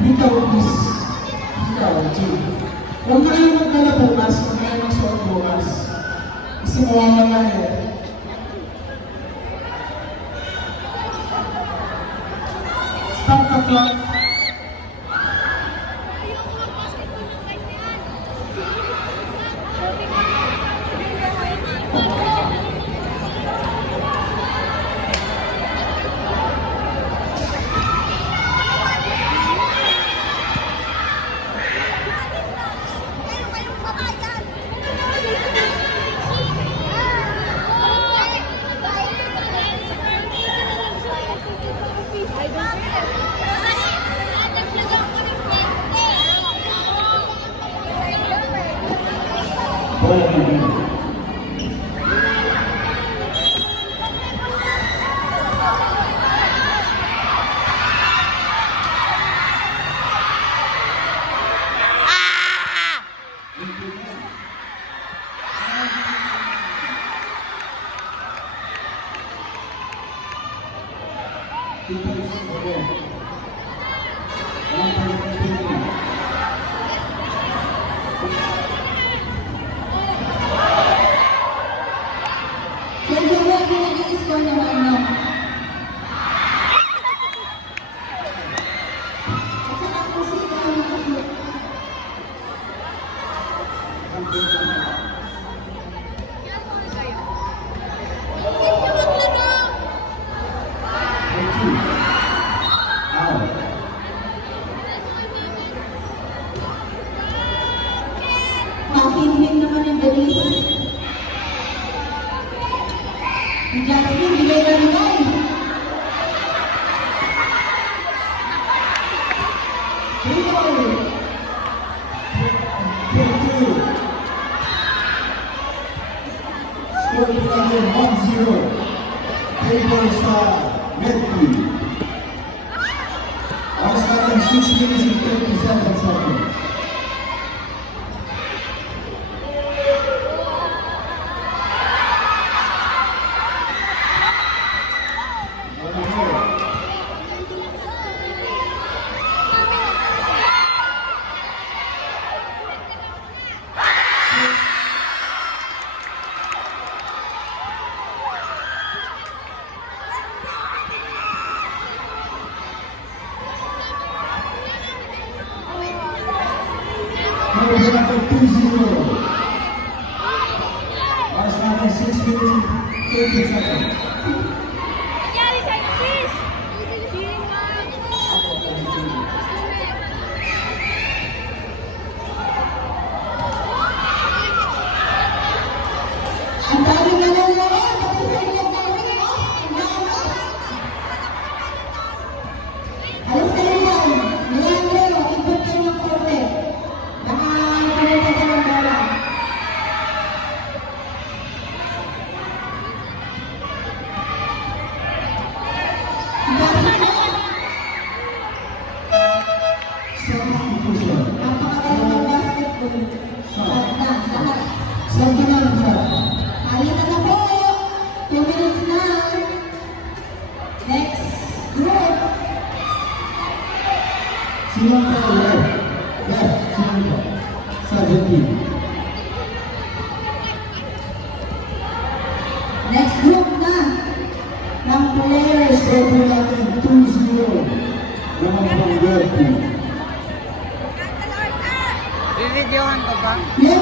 Ikaw, please. Ikaw, Jim. Huwag na kayo magdala bukas, huwag na kayo magsuot bukas. Kasi mawawala eh. Stop the clock. Makinhin naman ang bilis. Jasmine, bigay na rin. Score number 1-0. Paper Star Medley. Oras natin 6 minutes and 37 seconds. Number 2-0. Oras natin 6 minutes and 30 seconds. Ang dami na lang naman. Pati sa inyo namin, oh. Ang dami. Alas kayo yan. Ngayon kayo, ikot kayo ng korte. Baka pumunta ka ng bola. Substitution. Napakagaling ng basketball. Lahat na, lahat. Saan na lang siya? Halika na po. 2 minutes na. Next group. Sino ang tayo? Left. Sino ito? 17. Next group na. Ng players. Score natin 2-0. Naman pang Medley. Bibidyohan ko ba? Yes.